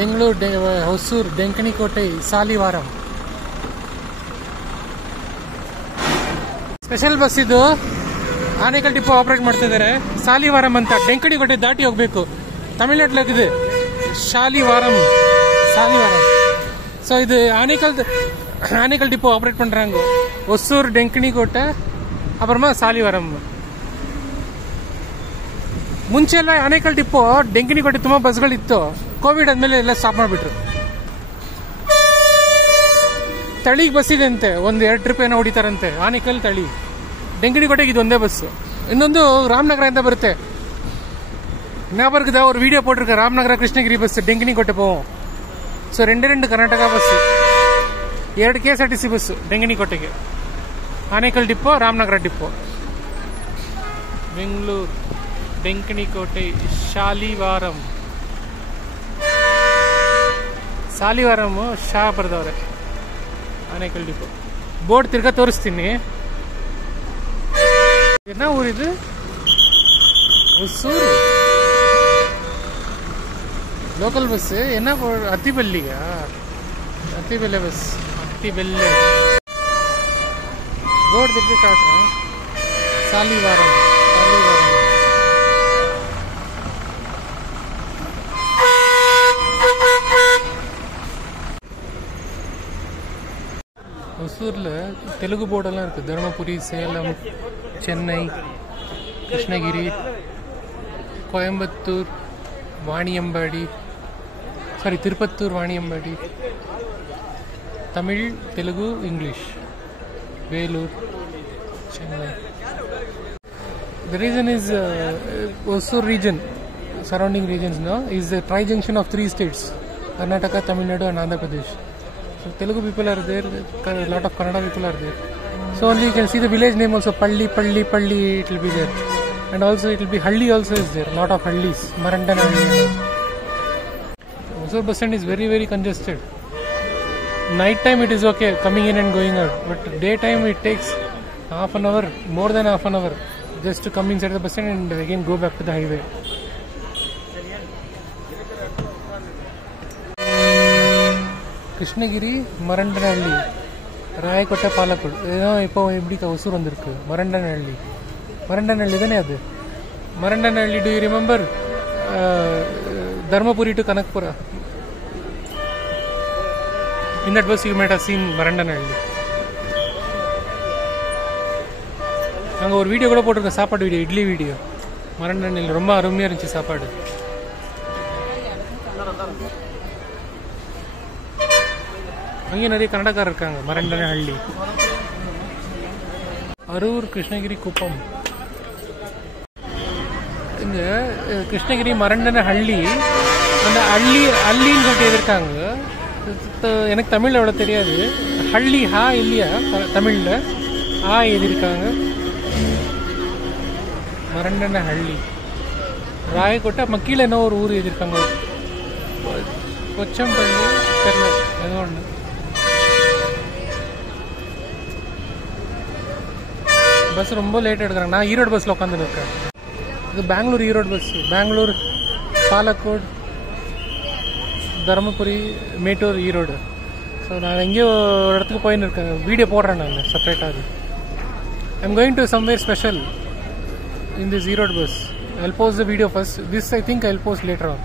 ಬೆಂಗಳೂರು, ಹೊಸೂರು, ಡೆಂಕಣಿಕೋಟೆ, ಸಾಲಿವಾರಂ. Special bus ಇದು. ಆನೇಕಲ್ ಡಿಪೋ ಆಪರೇಟ್ ಮಾಡ್ತಾ ಇದ್ದಾರೆ. ಸಾಲಿವಾರಂ ಅಂತ ಡೆಂಕಣಿಕೋಟೆ ದಾಟಿ ಹೋಗ್ಬೇಕು. ತಮಿಳ್ನಾட்டில் சாலிவாரம். ஸோ இது ஆனைக்கல் டிப்போ ஆப்ரேட் பண்றாங்க. ஒசூர், டெங்கணிಕೋಟೆ, அப்புறமா சாலிவாரம். ಮುಂಚೆ ಎಲ್ಲ ಆನೇಕಲ್ ಡಿಪೋ ಡೆಂಕಣಿಕೋಟೆ ತುಂಬಾ ಬಸ್ಗಳಿತ್ತು. ಕೋವಿಡ್ ಆದ್ಮೇಲೆ ಎಲ್ಲ ಸ್ಟಾಪ್ ಮಾಡಿಬಿಟ್ರು. ತಳಿಗೆ ಬಸ್ ಇದೆ ಅಂತೆ, ಒಂದು 2 ಟ್ರಿಪ್ ಏನೋ ಹೊಡಿತಾರಂತೆ. ಆನೇಕಲ್, ತಳಿ, ಡೆಂಕಣಿಕೋಟೆಗೆ ಇದೊಂದೇ ಬಸ್. ಇನ್ನೊಂದು ರಾಮನಗರ ಅಂತ ಬರುತ್ತೆ. ஞாபகம் ஒரு வீடியோ போட்டிருக்க, ராமநகர கிருஷ்ணகிரி பஸ் டெங்கணிக்கோட்டை போவோம். So 2 Karnataka bus, 2 KSRTC bus டெங்கணிக்கோட்டைக்கு. Anekal depot, Ramanagara depot. பெங்களூர், ಡೆಂಕಣಿಕೋಟೆ, ಶಾಲಿವಾರಂ. ಸಾಲಿವಾರಂ ಶಾ ಬರ್ದವ್ರೆ. ಆನೇಕಲ್ ಡಿಪೋ ಬೋರ್ಡ್ ತಿರ್ಗಾ ತೋರಿಸ್ತೀನಿ. என்ன ஊர் இது? ಹೊಸೂರು. ಲೋಕಲ್ ಬಸ್ என்ன ಅತ್ತಿಬೆಲ್ಲಿಗಾ? ಅತ್ತಿಬೆಲ್ಲೆ ಬಸ್, ಅತ್ತಿಬೆಲ್ಲೆ. ಬೋರ್ಡ್ ತಿರ್ಗಿ ಕಾಟ್ರ. ಸಾಲಿವಾರಂ. ஒசூரில் தெலுங்கு போர்டெல்லாம் இருக்குது. Dharmapuri, Salem, Chennai, Krishnagiri, Coimbatore, Vaniyambadi, Tirupattur, Vaniyambadi. Tamil, Telugu, English. Vellore, Chennai. The reason is Hosur region, surrounding regions now, is the tri-junction of 3 states, Karnataka, Tamil Nadu and Andhra Pradesh. So Telugu people are there, a lot of Kannada people are there. So only you can see the village name also, Palli, it will be there. And also it will be Halli also is there, lot of Hallis, Marandanhalli. Hosur bus stand is very, very congested. Night time it is okay, coming in and going out. But daytime it takes half an hour, more than half an hour, just to come inside the bus stand and again go back to the highway. Krishnagiri, Marandahalli, Rayakottai, Palacode. இதுதான் இப்போ எப்படி ஒசூர் வந்திருக்கு. மரண்டனஹள்ளி தானே அது. Marandahalli, do you remember Dharmapuri to Kanakapura? In that bus you might have seen Marandahalli. அங்கே ஒரு வீடியோ கூட போட்டிருக்கேன், சாப்பாடு வீடியோ, இட்லி வீடியோ. மரண்டனஹள்ளி ரொம்ப அருமையாக இருந்துச்சு சாப்பாடு. அங்கேயும் நிறைய கன்னடக்காரர் இருக்காங்க. மரண்டனஹள்ளி. அரூர், கிருஷ்ணகிரி, குப்பம். இந்த கிருஷ்ணகிரி, மரண்டனஹள்ளி, அந்த அள்ளின்னு சொல்லிட்டு எதிர்க்காங்க. எனக்கு தமிழில் அவ்வளோ தெரியாது. ஹள்ளி ஹா இல்லையா தமிழில்? ஆ எழுதியிருக்காங்க. மரண்டனஹள்ளி, ராயக்கோட்டை. கீழே என்ன ஒரு ஊர் எழுதியிருக்காங்க, கொச்சம்பள்ளி, தெரியல, ஏதோ ஒன்று. பஸ் ரொம்ப லேட்டாக எடுக்கிறாங்க. நான் ஈரோடு பஸ்ஸில் உட்காந்துட்டு இருக்கேன். இது பெங்களூர் ஈரோடு பஸ். பெங்களூர், பாலக்கோடு, தருமபுரி, மேட்டூர், ஈரோடு. ஸோ நான் எங்கேயோ ஒரு இடத்துக்கு போயின்னு இருக்கேன். வீடியோ போடுறேன் நான் செப்பரேட்டாக. I am going to somewhere special in this Erode bus. I'll post the video first. This I think I'll post later on.